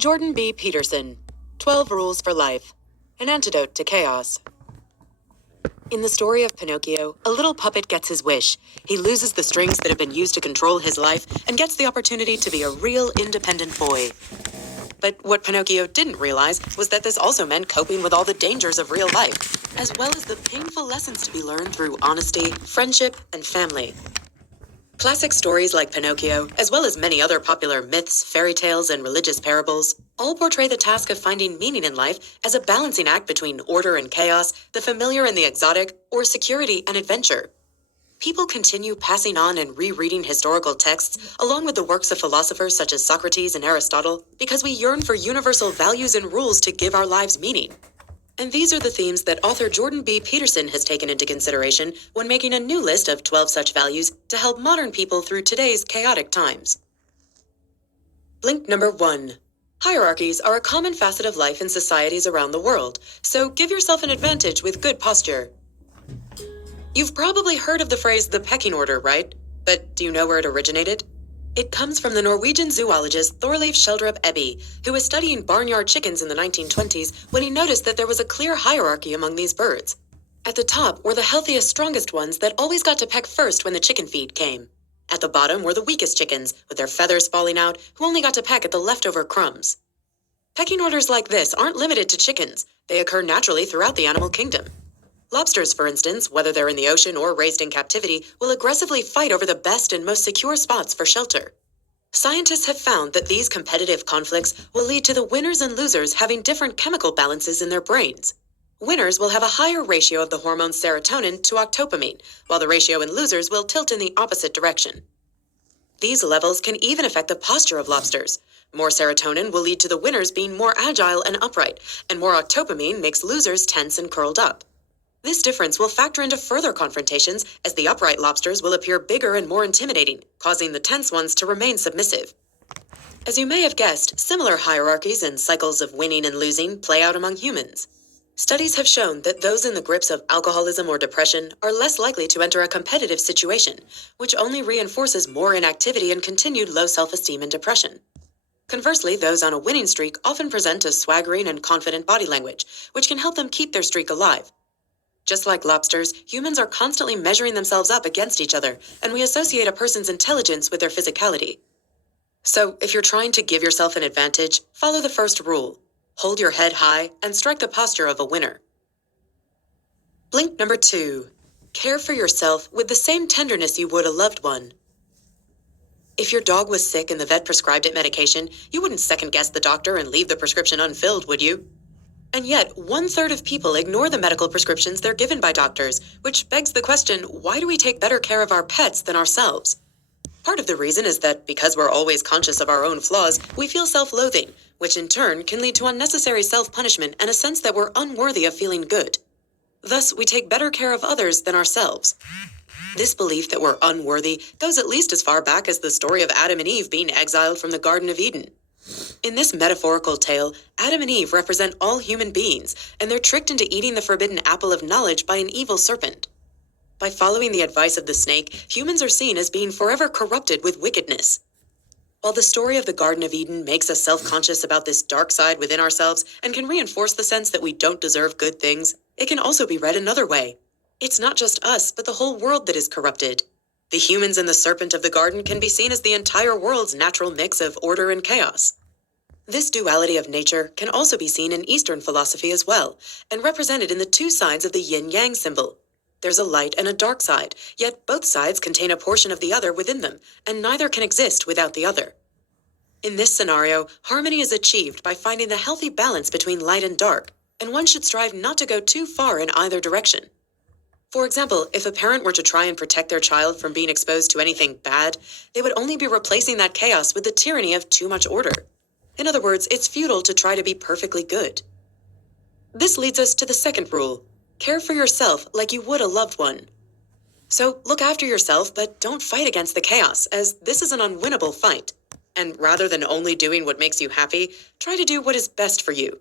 Jordan B. Peterson, 12 Rules for Life, An Antidote to Chaos. In the story of Pinocchio, a little puppet gets his wish. He loses the strings that have been used to control his life and gets the opportunity to be a real independent boy. But what Pinocchio didn't realize was that this also meant coping with all the dangers of real life, as well as the painful lessons to be learned through honesty, friendship, and family. Classic stories like Pinocchio, as well as many other popular myths, fairy tales, and religious parables, all portray the task of finding meaning in life as a balancing act between order and chaos, the familiar and the exotic, or security and adventure. People continue passing on and rereading historical texts, along with the works of philosophers such as Socrates and Aristotle, because we yearn for universal values and rules to give our lives meaning. And these are the themes that author Jordan B. Peterson has taken into consideration when making a new list of 12 such values to help modern people through today's chaotic times. Link number 1. Hierarchies are a common facet of life in societies around the world, so give yourself an advantage with good posture. You've probably heard of the phrase the pecking order, right? But do you know where it originated? It comes from the Norwegian zoologist Thorleif Schjelderup Eby, who was studying barnyard chickens in the 1920s when he noticed that there was a clear hierarchy among these birds. At the top were the healthiest, strongest ones that always got to peck first when the chicken feed came. At the bottom were the weakest chickens, with their feathers falling out, who only got to peck at the leftover crumbs. Pecking orders like this aren't limited to chickens. They occur naturally throughout the animal kingdom. Lobsters, for instance, whether they're in the ocean or raised in captivity, will aggressively fight over the best and most secure spots for shelter. Scientists have found that these competitive conflicts will lead to the winners and losers having different chemical balances in their brains. Winners will have a higher ratio of the hormone serotonin to octopamine, while the ratio in losers will tilt in the opposite direction. These levels can even affect the posture of lobsters. More serotonin will lead to the winners being more agile and upright, and more octopamine makes losers tense and curled up. This difference will factor into further confrontations as the upright lobsters will appear bigger and more intimidating, causing the tense ones to remain submissive. As you may have guessed, similar hierarchies and cycles of winning and losing play out among humans. Studies have shown that those in the grips of alcoholism or depression are less likely to enter a competitive situation, which only reinforces more inactivity and continued low self-esteem and depression. Conversely, those on a winning streak often present a swaggering and confident body language, which can help them keep their streak alive. Just like lobsters, humans are constantly measuring themselves up against each other, and we associate a person's intelligence with their physicality. So, if you're trying to give yourself an advantage, follow the first rule. Hold your head high and strike the posture of a winner. Link number 2. Care for yourself with the same tenderness you would a loved one. If your dog was sick and the vet prescribed it medication, you wouldn't second-guess the doctor and leave the prescription unfilled, would you? And yet, 1/3 of people ignore the medical prescriptions they're given by doctors, which begs the question, why do we take better care of our pets than ourselves? Part of the reason is that because we're always conscious of our own flaws, we feel self-loathing, which in turn can lead to unnecessary self-punishment and a sense that we're unworthy of feeling good. Thus, we take better care of others than ourselves. This belief that we're unworthy goes at least as far back as the story of Adam and Eve being exiled from the Garden of Eden. In this metaphorical tale, Adam and Eve represent all human beings, and they're tricked into eating the forbidden apple of knowledge by an evil serpent. By following the advice of the snake, humans are seen as being forever corrupted with wickedness. While the story of the Garden of Eden makes us self-conscious about this dark side within ourselves and can reinforce the sense that we don't deserve good things, it can also be read another way. It's not just us, but the whole world that is corrupted. The humans and the serpent of the garden can be seen as the entire world's natural mix of order and chaos. This duality of nature can also be seen in Eastern philosophy as well, and represented in the two sides of the yin-yang symbol. There's a light and a dark side, yet both sides contain a portion of the other within them, and neither can exist without the other. In this scenario, harmony is achieved by finding the healthy balance between light and dark, and one should strive not to go too far in either direction. For example, if a parent were to try and protect their child from being exposed to anything bad, they would only be replacing that chaos with the tyranny of too much order. In other words, it's futile to try to be perfectly good. This leads us to the second rule. Care for yourself like you would a loved one. So look after yourself, but don't fight against the chaos, as this is an unwinnable fight. And rather than only doing what makes you happy, try to do what is best for you.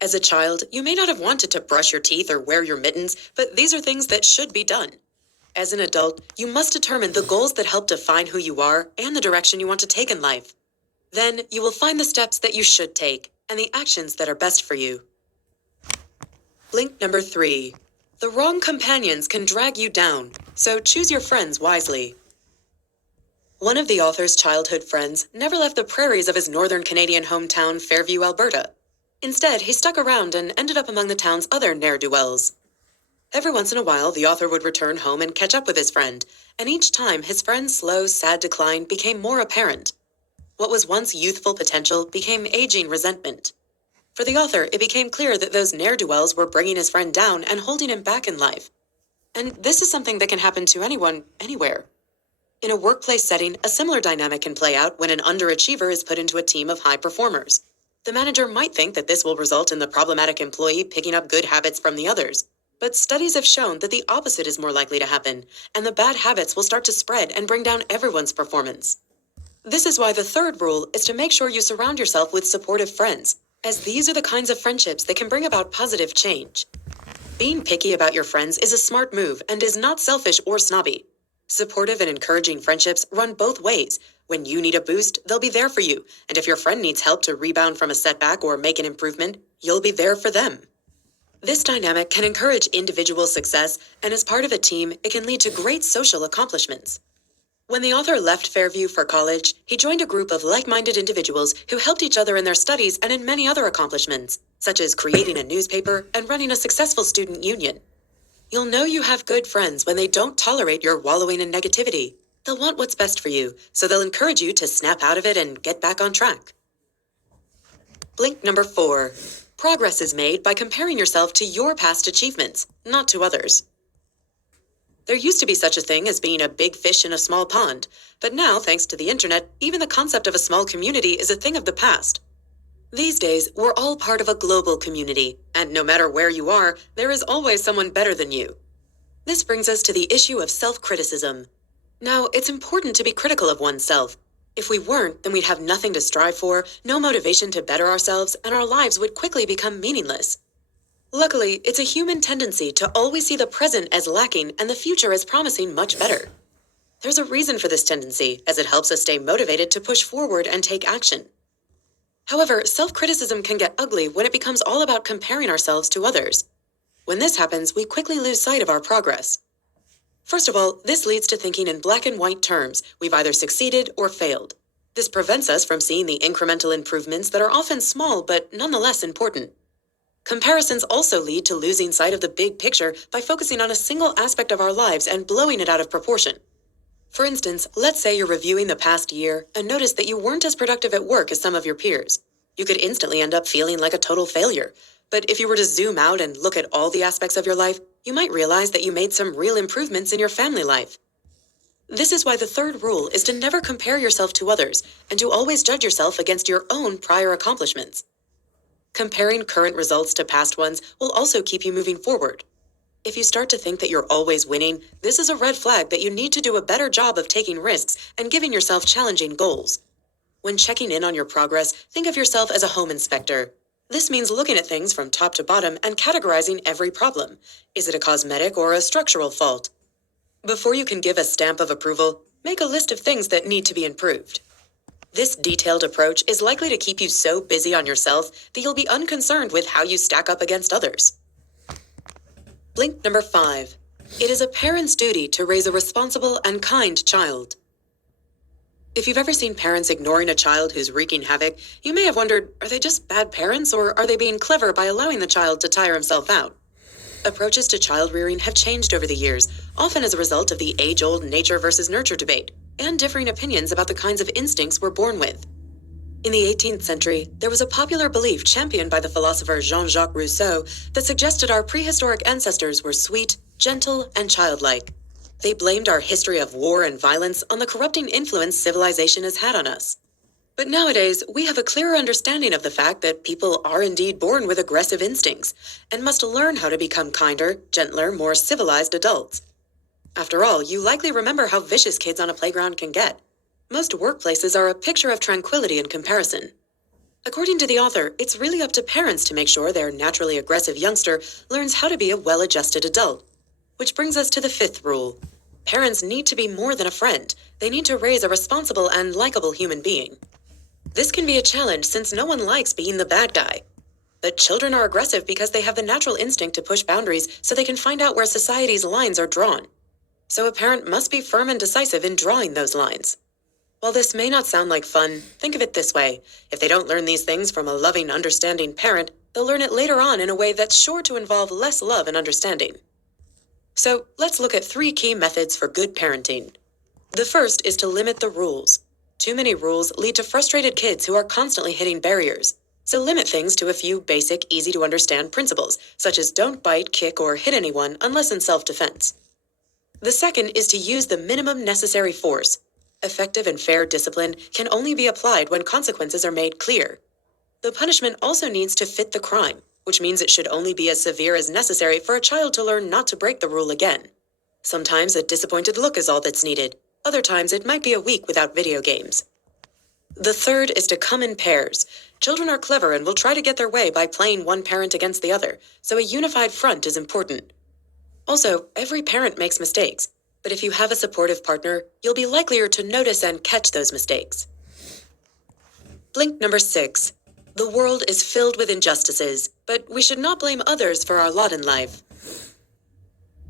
As a child, you may not have wanted to brush your teeth or wear your mittens, but these are things that should be done. As an adult, you must determine the goals that help define who you are and the direction you want to take in life. Then you will find the steps that you should take and the actions that are best for you. Link number 3. The wrong companions can drag you down, so choose your friends wisely. One of the author's childhood friends never left the prairies of his northern Canadian hometown, Fairview, Alberta. Instead, he stuck around and ended up among the town's other ne'er-do-wells. Every once in a while, the author would return home and catch up with his friend, and each time his friend's slow, sad decline became more apparent. What was once youthful potential became aging resentment. For the author, it became clear that those ne'er-do-wells were bringing his friend down and holding him back in life. And this is something that can happen to anyone, anywhere. In a workplace setting, a similar dynamic can play out when an underachiever is put into a team of high performers. The manager might think that this will result in the problematic employee picking up good habits from the others. But studies have shown that the opposite is more likely to happen, and the bad habits will start to spread and bring down everyone's performance. This is why the third rule is to make sure you surround yourself with supportive friends, as these are the kinds of friendships that can bring about positive change. Being picky about your friends is a smart move and is not selfish or snobby. Supportive and encouraging friendships run both ways. When you need a boost, they'll be there for you, and if your friend needs help to rebound from a setback or make an improvement, you'll be there for them. This dynamic can encourage individual success, and as part of a team, it can lead to great social accomplishments. When the author left Fairview for college, he joined a group of like-minded individuals who helped each other in their studies and in many other accomplishments, such as creating a newspaper and running a successful student union. You'll know you have good friends when they don't tolerate your wallowing in negativity. They'll want what's best for you, so they'll encourage you to snap out of it and get back on track. Blink number 4. Progress is made by comparing yourself to your past achievements, not to others. There used to be such a thing as being a big fish in a small pond, but now, thanks to the internet, even the concept of a small community is a thing of the past. These days, we're all part of a global community, and no matter where you are, there is always someone better than you. This brings us to the issue of self-criticism. Now, it's important to be critical of oneself. If we weren't, then we'd have nothing to strive for, no motivation to better ourselves, and our lives would quickly become meaningless. Luckily, it's a human tendency to always see the present as lacking and the future as promising much better. There's a reason for this tendency, as it helps us stay motivated to push forward and take action. However, self-criticism can get ugly when it becomes all about comparing ourselves to others. When this happens, we quickly lose sight of our progress. First of all, this leads to thinking in black and white terms. We've either succeeded or failed. This prevents us from seeing the incremental improvements that are often small but nonetheless important. Comparisons also lead to losing sight of the big picture by focusing on a single aspect of our lives and blowing it out of proportion. For instance, let's say you're reviewing the past year and notice that you weren't as productive at work as some of your peers. You could instantly end up feeling like a total failure. But if you were to zoom out and look at all the aspects of your life, you might realize that you made some real improvements in your family life. This is why the third rule is to never compare yourself to others and to always judge yourself against your own prior accomplishments. Comparing current results to past ones will also keep you moving forward. If you start to think that you're always winning, this is a red flag that you need to do a better job of taking risks and giving yourself challenging goals. When checking in on your progress, think of yourself as a home inspector. This means looking at things from top to bottom and categorizing every problem. Is it a cosmetic or a structural fault? Before you can give a stamp of approval, make a list of things that need to be improved. This detailed approach is likely to keep you so busy on yourself that you'll be unconcerned with how you stack up against others. Blink number 5. It is a parent's duty to raise a responsible and kind child. If you've ever seen parents ignoring a child who's wreaking havoc, you may have wondered, are they just bad parents or are they being clever by allowing the child to tire himself out? Approaches to child rearing have changed over the years, often as a result of the age-old nature versus nurture debate, and differing opinions about the kinds of instincts we're born with. In the 18th century, there was a popular belief championed by the philosopher Jean-Jacques Rousseau that suggested our prehistoric ancestors were sweet, gentle, and childlike. They blamed our history of war and violence on the corrupting influence civilization has had on us. But nowadays, we have a clearer understanding of the fact that people are indeed born with aggressive instincts and must learn how to become kinder, gentler, more civilized adults. After all, you likely remember how vicious kids on a playground can get. Most workplaces are a picture of tranquility and comparison. According to the author, it's really up to parents to make sure their naturally aggressive youngster learns how to be a well-adjusted adult. Which brings us to the 5th rule. Parents need to be more than a friend. They need to raise a responsible and likable human being. This can be a challenge since no one likes being the bad guy. But children are aggressive because they have the natural instinct to push boundaries so they can find out where society's lines are drawn. So a parent must be firm and decisive in drawing those lines. While this may not sound like fun, think of it this way. If they don't learn these things from a loving, understanding parent, they'll learn it later on in a way that's sure to involve less love and understanding. So let's look at 3 key methods for good parenting. The first is to limit the rules. Too many rules lead to frustrated kids who are constantly hitting barriers. So limit things to a few basic, easy-to-understand principles, such as don't bite, kick, or hit anyone unless in self-defense. The second is to use the minimum necessary force. Effective and fair discipline can only be applied when consequences are made clear. The punishment also needs to fit the crime, which means it should only be as severe as necessary for a child to learn not to break the rule again. Sometimes a disappointed look is all that's needed. Other times it might be a week without video games. The third is to come in pairs. Children are clever and will try to get their way by playing one parent against the other, so a unified front is important. Also, every parent makes mistakes, but if you have a supportive partner, you'll be likelier to notice and catch those mistakes. Blink number 6. The world is filled with injustices, but we should not blame others for our lot in life.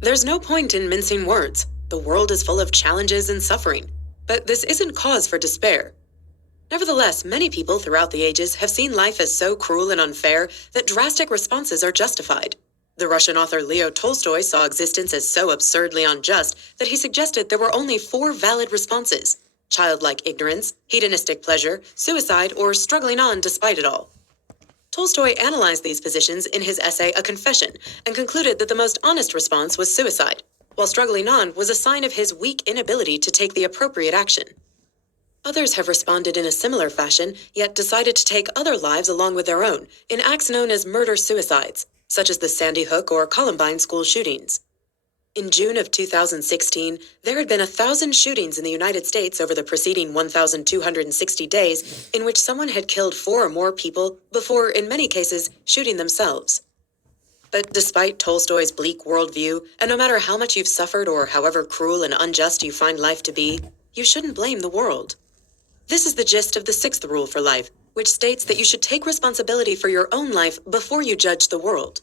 There's no point in mincing words. The world is full of challenges and suffering, but this isn't cause for despair. Nevertheless, many people throughout the ages have seen life as so cruel and unfair that drastic responses are justified. The Russian author Leo Tolstoy saw existence as so absurdly unjust that he suggested there were only 4 valid responses: childlike ignorance, hedonistic pleasure, suicide, or struggling on despite it all. Tolstoy analyzed these positions in his essay A Confession and concluded that the most honest response was suicide, while struggling on was a sign of his weak inability to take the appropriate action. Others have responded in a similar fashion, yet decided to take other lives along with their own, in acts known as murder-suicides, such as the Sandy Hook or Columbine school shootings. In June of 2016, there had been 1,000 shootings in the United States over the preceding 1,260 days in which someone had killed 4 or more people before, in many cases, shooting themselves. But despite Tolstoy's bleak worldview, and no matter how much you've suffered or however cruel and unjust you find life to be, you shouldn't blame the world. This is the gist of the 6th rule for life, which states that you should take responsibility for your own life before you judge the world.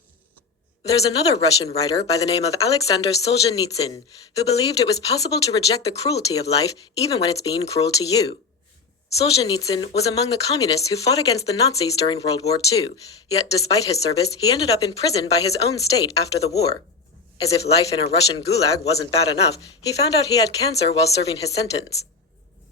There's another Russian writer by the name of Alexander Solzhenitsyn who believed it was possible to reject the cruelty of life even when it's being cruel to you. Solzhenitsyn was among the communists who fought against the Nazis during World War II, yet despite his service, he ended up in prison by his own state after the war. As if life in a Russian gulag wasn't bad enough, he found out he had cancer while serving his sentence.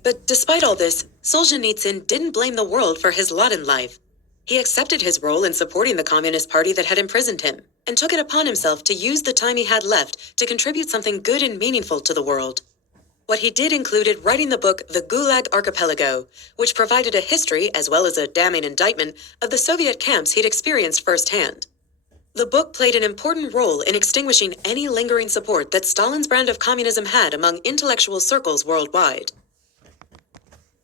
But despite all this, Solzhenitsyn didn't blame the world for his lot in life. He accepted his role in supporting the Communist Party that had imprisoned him, and took it upon himself to use the time he had left to contribute something good and meaningful to the world. What he did included writing the book The Gulag Archipelago, which provided a history, as well as a damning indictment, of the Soviet camps he'd experienced firsthand. The book played an important role in extinguishing any lingering support that Stalin's brand of communism had among intellectual circles worldwide.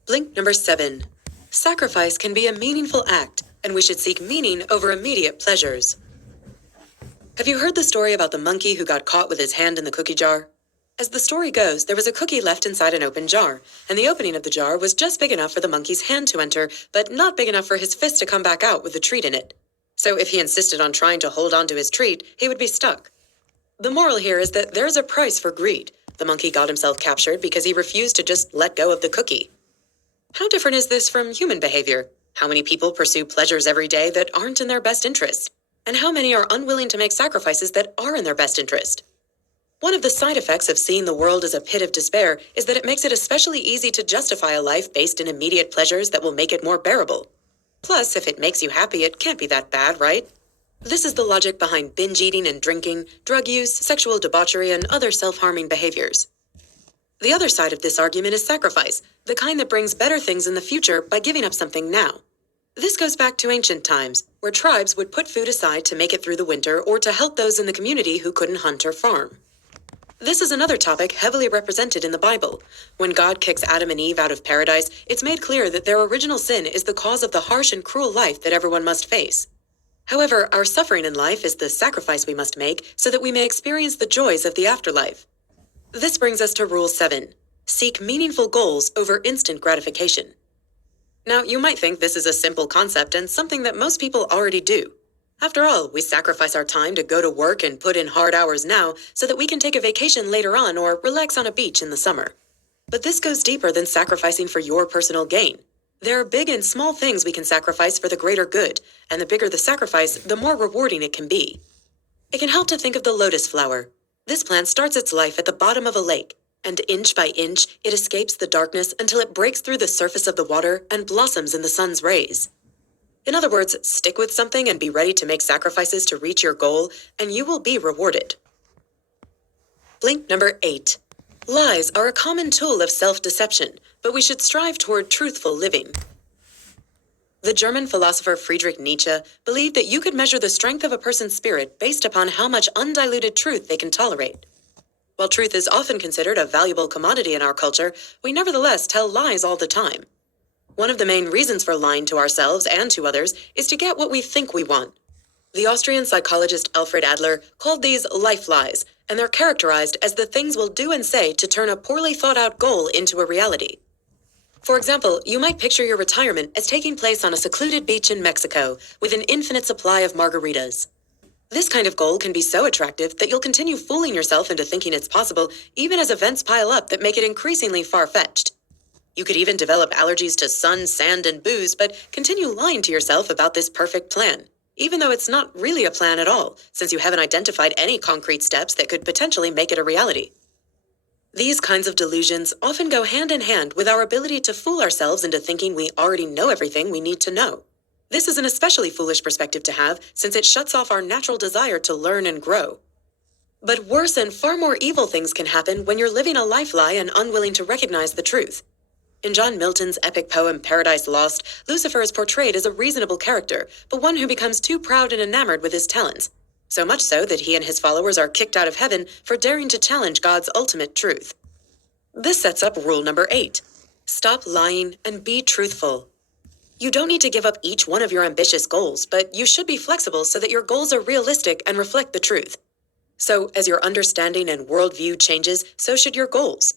Blink number 7. Sacrifice can be a meaningful act, and we should seek meaning over immediate pleasures. Have you heard the story about the monkey who got caught with his hand in the cookie jar? As the story goes, there was a cookie left inside an open jar, and the opening of the jar was just big enough for the monkey's hand to enter, but not big enough for his fist to come back out with the treat in it. So if he insisted on trying to hold on to his treat, he would be stuck. The moral here is that there's a price for greed. The monkey got himself captured because he refused to just let go of the cookie. How different is this from human behavior? How many people pursue pleasures every day that aren't in their best interest? And how many are unwilling to make sacrifices that are in their best interest? One of the side effects of seeing the world as a pit of despair is that it makes it especially easy to justify a life based in immediate pleasures that will make it more bearable. Plus, if it makes you happy, it can't be that bad, right? This is the logic behind binge eating and drinking, drug use, sexual debauchery, and other self-harming behaviors. The other side of this argument is sacrifice, the kind that brings better things in the future by giving up something now. This goes back to ancient times, where tribes would put food aside to make it through the winter or to help those in the community who couldn't hunt or farm. This is another topic heavily represented in the Bible. When God kicks Adam and Eve out of paradise, it's made clear that their original sin is the cause of the harsh and cruel life that everyone must face. However, our suffering in life is the sacrifice we must make so that we may experience the joys of the afterlife. This brings us to Rule 7. Seek meaningful goals over instant gratification. Now, you might think this is a simple concept and something that most people already do. After all, we sacrifice our time to go to work and put in hard hours now so that we can take a vacation later on or relax on a beach in the summer. But this goes deeper than sacrificing for your personal gain. There are big and small things we can sacrifice for the greater good, and the bigger the sacrifice, the more rewarding it can be. It can help to think of the lotus flower. This plant starts its life at the bottom of a lake, and inch by inch, it escapes the darkness until it breaks through the surface of the water and blossoms in the sun's rays. In other words, stick with something and be ready to make sacrifices to reach your goal, and you will be rewarded. Blink number 8. Lies are a common tool of self-deception, but we should strive toward truthful living. The German philosopher Friedrich Nietzsche believed that you could measure the strength of a person's spirit based upon how much undiluted truth they can tolerate. While truth is often considered a valuable commodity in our culture, we nevertheless tell lies all the time. One of the main reasons for lying to ourselves and to others is to get what we think we want. The Austrian psychologist Alfred Adler called these life lies, and they're characterized as the things we'll do and say to turn a poorly thought-out goal into a reality. For example, you might picture your retirement as taking place on a secluded beach in Mexico with an infinite supply of margaritas. This kind of goal can be so attractive that you'll continue fooling yourself into thinking it's possible, even as events pile up that make it increasingly far-fetched. You could even develop allergies to sun, sand, and booze, but continue lying to yourself about this perfect plan, even though it's not really a plan at all, since you haven't identified any concrete steps that could potentially make it a reality. These kinds of delusions often go hand in hand with our ability to fool ourselves into thinking we already know everything we need to know. This is an especially foolish perspective to have, since it shuts off our natural desire to learn and grow. But worse and far more evil things can happen when you're living a life lie and unwilling to recognize the truth. In John Milton's epic poem Paradise Lost, Lucifer is portrayed as a reasonable character, but one who becomes too proud and enamored with his talents. So much so that he and his followers are kicked out of heaven for daring to challenge God's ultimate truth. This sets up rule number 8. Stop lying and be truthful. You don't need to give up each one of your ambitious goals, but you should be flexible so that your goals are realistic and reflect the truth. So, as your understanding and worldview changes, so should your goals.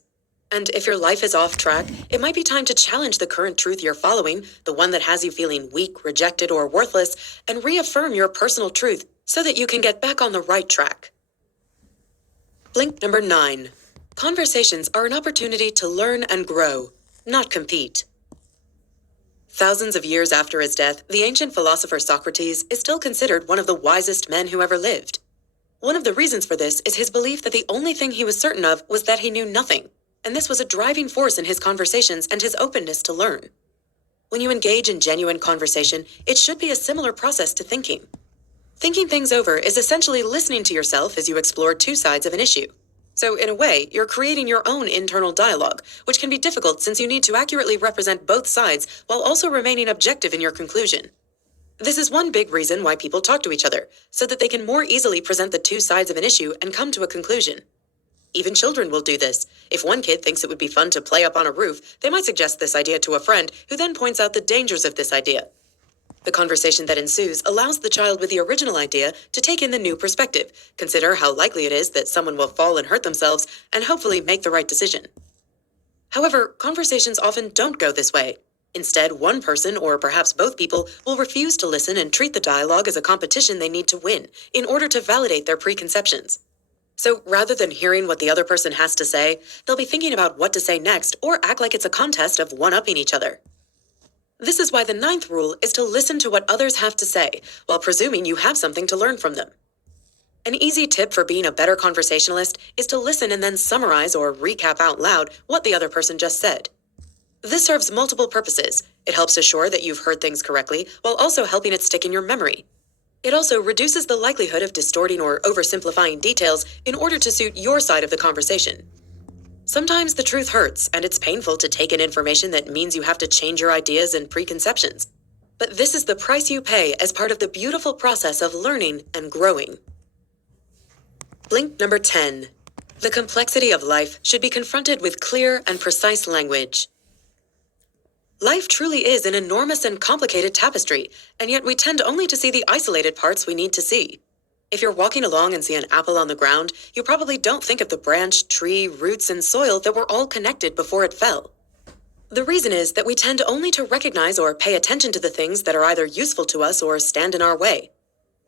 And if your life is off track, it might be time to challenge the current truth you're following, the one that has you feeling weak, rejected, or worthless, and reaffirm your personal truth so that you can get back on the right track. Blink number 9. Conversations are an opportunity to learn and grow, not compete. Thousands of years after his death, the ancient philosopher Socrates is still considered one of the wisest men who ever lived. One of the reasons for this is his belief that the only thing he was certain of was that he knew nothing, and this was a driving force in his conversations and his openness to learn. When you engage in genuine conversation, it should be a similar process to thinking. Thinking things over is essentially listening to yourself as you explore two sides of an issue. So, in a way, you're creating your own internal dialogue, which can be difficult since you need to accurately represent both sides while also remaining objective in your conclusion. This is one big reason why people talk to each other, so that they can more easily present the two sides of an issue and come to a conclusion. Even children will do this. If one kid thinks it would be fun to play up on a roof, they might suggest this idea to a friend who then points out the dangers of this idea. The conversation that ensues allows the child with the original idea to take in the new perspective, consider how likely it is that someone will fall and hurt themselves, and hopefully make the right decision. However, conversations often don't go this way. Instead, one person, or perhaps both people, will refuse to listen and treat the dialogue as a competition they need to win in order to validate their preconceptions. So rather than hearing what the other person has to say, they'll be thinking about what to say next or act like it's a contest of one-upping each other. This is why the 9th rule is to listen to what others have to say, while presuming you have something to learn from them. An easy tip for being a better conversationalist is to listen and then summarize or recap out loud what the other person just said. This serves multiple purposes. It helps assure that you've heard things correctly, while also helping it stick in your memory. It also reduces the likelihood of distorting or oversimplifying details in order to suit your side of the conversation. Sometimes the truth hurts, and it's painful to take in information that means you have to change your ideas and preconceptions. But this is the price you pay as part of the beautiful process of learning and growing. Blink number 10. The complexity of life should be confronted with clear and precise language. Life truly is an enormous and complicated tapestry, and yet we tend only to see the isolated parts we need to see. If you're walking along and see an apple on the ground, you probably don't think of the branch, tree, roots, and soil that were all connected before it fell. The reason is that we tend only to recognize or pay attention to the things that are either useful to us or stand in our way.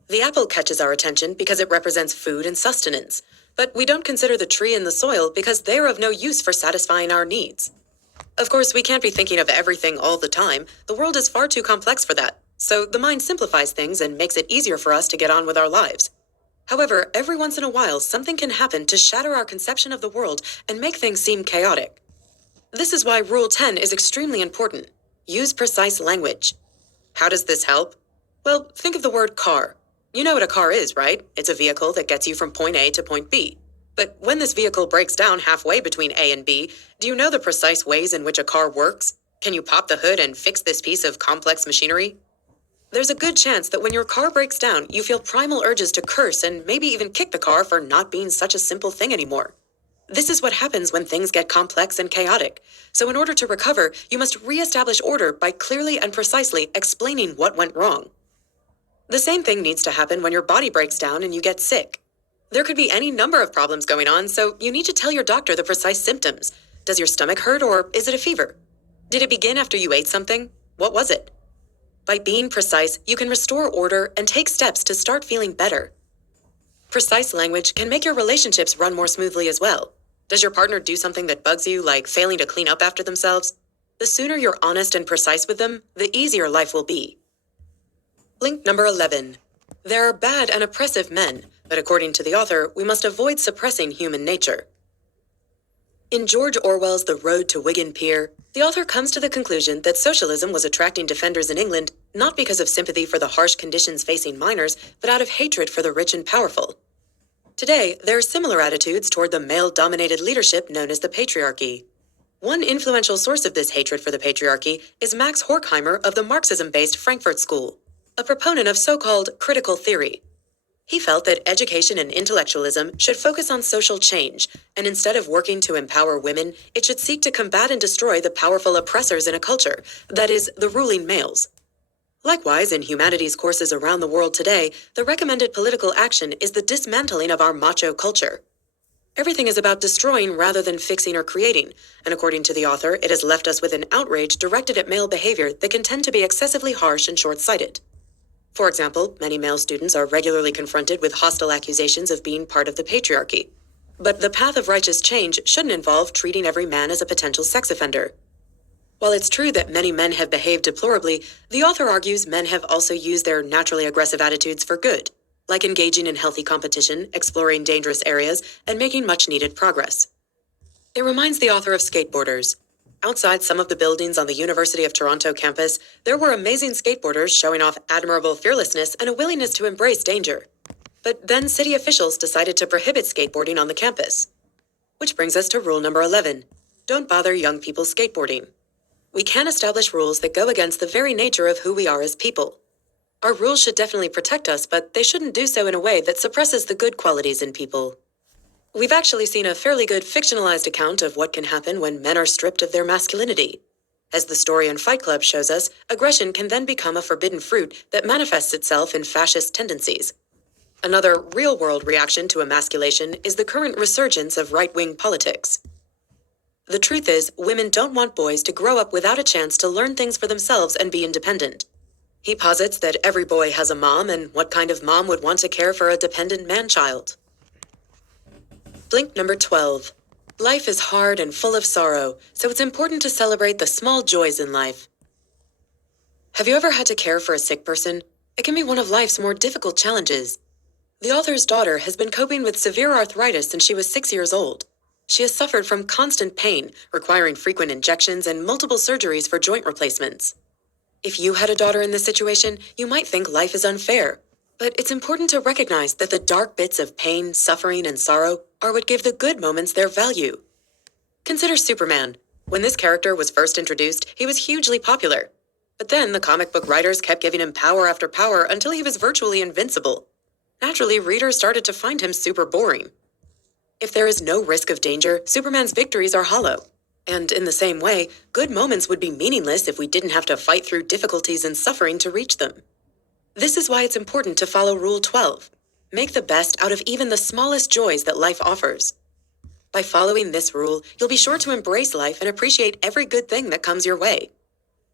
The apple catches our attention because it represents food and sustenance, but we don't consider the tree and the soil because they are of no use for satisfying our needs. Of course, we can't be thinking of everything all the time. The world is far too complex for that, so the mind simplifies things and makes it easier for us to get on with our lives. However, every once in a while, something can happen to shatter our conception of the world and make things seem chaotic. This is why Rule 10 is extremely important. Use precise language. How does this help? Well, think of the word car. You know what a car is, right? It's a vehicle that gets you from point A to point B. But when this vehicle breaks down halfway between A and B, do you know the precise ways in which a car works? Can you pop the hood and fix this piece of complex machinery? There's a good chance that when your car breaks down, you feel primal urges to curse and maybe even kick the car for not being such a simple thing anymore. This is what happens when things get complex and chaotic. So in order to recover, you must reestablish order by clearly and precisely explaining what went wrong. The same thing needs to happen when your body breaks down and you get sick. There could be any number of problems going on, so you need to tell your doctor the precise symptoms. Does your stomach hurt or is it a fever? Did it begin after you ate something? What was it? By being precise, you can restore order and take steps to start feeling better. Precise language can make your relationships run more smoothly as well. Does your partner do something that bugs you, like failing to clean up after themselves? The sooner you're honest and precise with them, the easier life will be. Link number 11. There are bad and oppressive men, but according to the author, we must avoid suppressing human nature. In George Orwell's The Road to Wigan Pier, the author comes to the conclusion that socialism was attracting defenders in England not because of sympathy for the harsh conditions facing miners, but out of hatred for the rich and powerful. Today, there are similar attitudes toward the male-dominated leadership known as the patriarchy. One influential source of this hatred for the patriarchy is Max Horkheimer of the Marxism-based Frankfurt School, a proponent of so-called critical theory. He felt that education and intellectualism should focus on social change, and instead of working to empower women, it should seek to combat and destroy the powerful oppressors in a culture, that is, the ruling males. Likewise, in humanities courses around the world today, the recommended political action is the dismantling of our macho culture. Everything is about destroying rather than fixing or creating, and according to the author, it has left us with an outrage directed at male behavior that can tend to be excessively harsh and short-sighted. For example, many male students are regularly confronted with hostile accusations of being part of the patriarchy. But the path of righteous change shouldn't involve treating every man as a potential sex offender. While it's true that many men have behaved deplorably, the author argues men have also used their naturally aggressive attitudes for good, like engaging in healthy competition, exploring dangerous areas, and making much-needed progress. It reminds the author of skateboarders. Outside some of the buildings on the University of Toronto campus, there were amazing skateboarders showing off admirable fearlessness and a willingness to embrace danger. But then city officials decided to prohibit skateboarding on the campus. Which brings us to rule number 11. Don't bother young people skateboarding. We can establish rules that go against the very nature of who we are as people. Our rules should definitely protect us, but they shouldn't do so in a way that suppresses the good qualities in people. We've actually seen a fairly good fictionalized account of what can happen when men are stripped of their masculinity. As the story in Fight Club shows us, aggression can then become a forbidden fruit that manifests itself in fascist tendencies. Another real-world reaction to emasculation is the current resurgence of right-wing politics. The truth is, women don't want boys to grow up without a chance to learn things for themselves and be independent. He posits that every boy has a mom, and what kind of mom would want to care for a dependent man-child? Blink number 12. Life is hard and full of sorrow, so it's important to celebrate the small joys in life. Have you ever had to care for a sick person? It can be one of life's more difficult challenges. The author's daughter has been coping with severe arthritis since she was 6 years old. She has suffered from constant pain, requiring frequent injections and multiple surgeries for joint replacements. If you had a daughter in this situation, you might think life is unfair. But it's important to recognize that the dark bits of pain, suffering, and sorrow are what give the good moments their value. Consider Superman. When this character was first introduced, he was hugely popular. But then the comic book writers kept giving him power after power until he was virtually invincible. Naturally, readers started to find him super boring. If there is no risk of danger, Superman's victories are hollow. And in the same way, good moments would be meaningless if we didn't have to fight through difficulties and suffering to reach them. This is why it's important to follow Rule 12. Make the best out of even the smallest joys that life offers. By following this rule, you'll be sure to embrace life and appreciate every good thing that comes your way.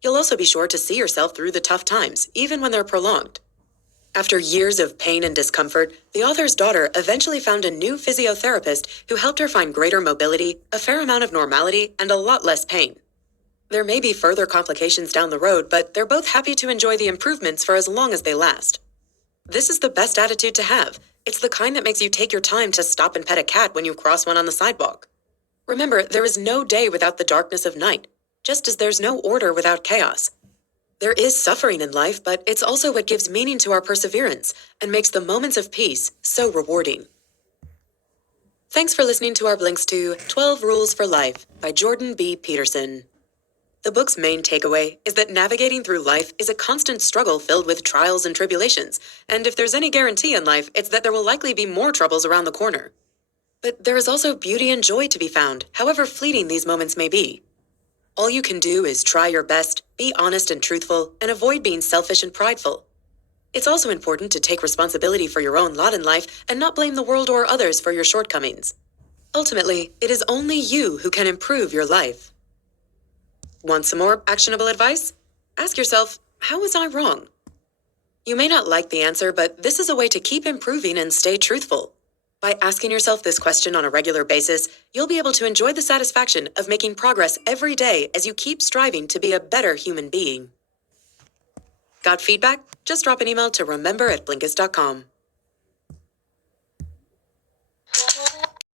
You'll also be sure to see yourself through the tough times, even when they're prolonged. After years of pain and discomfort, the author's daughter eventually found a new physiotherapist who helped her find greater mobility, a fair amount of normality, and a lot less pain. There may be further complications down the road, but they're both happy to enjoy the improvements for as long as they last. This is the best attitude to have. It's the kind that makes you take your time to stop and pet a cat when you cross one on the sidewalk. Remember, there is no day without the darkness of night, just as there's no order without chaos. There is suffering in life, but it's also what gives meaning to our perseverance and makes the moments of peace so rewarding. Thanks for listening to our blinks to 12 Rules for Life by Jordan B. Peterson. The book's main takeaway is that navigating through life is a constant struggle filled with trials and tribulations, and if there's any guarantee in life, it's that there will likely be more troubles around the corner. But there is also beauty and joy to be found, however fleeting these moments may be. All you can do is try your best, be honest and truthful, and avoid being selfish and prideful. It's also important to take responsibility for your own lot in life and not blame the world or others for your shortcomings. Ultimately, it is only you who can improve your life. Want some more actionable advice? Ask yourself, how was I wrong? You may not like the answer, but this is a way to keep improving and stay truthful. By asking yourself this question on a regular basis, you'll be able to enjoy the satisfaction of making progress every day as you keep striving to be a better human being. Got feedback? Just drop an email to remember@blinkist.com.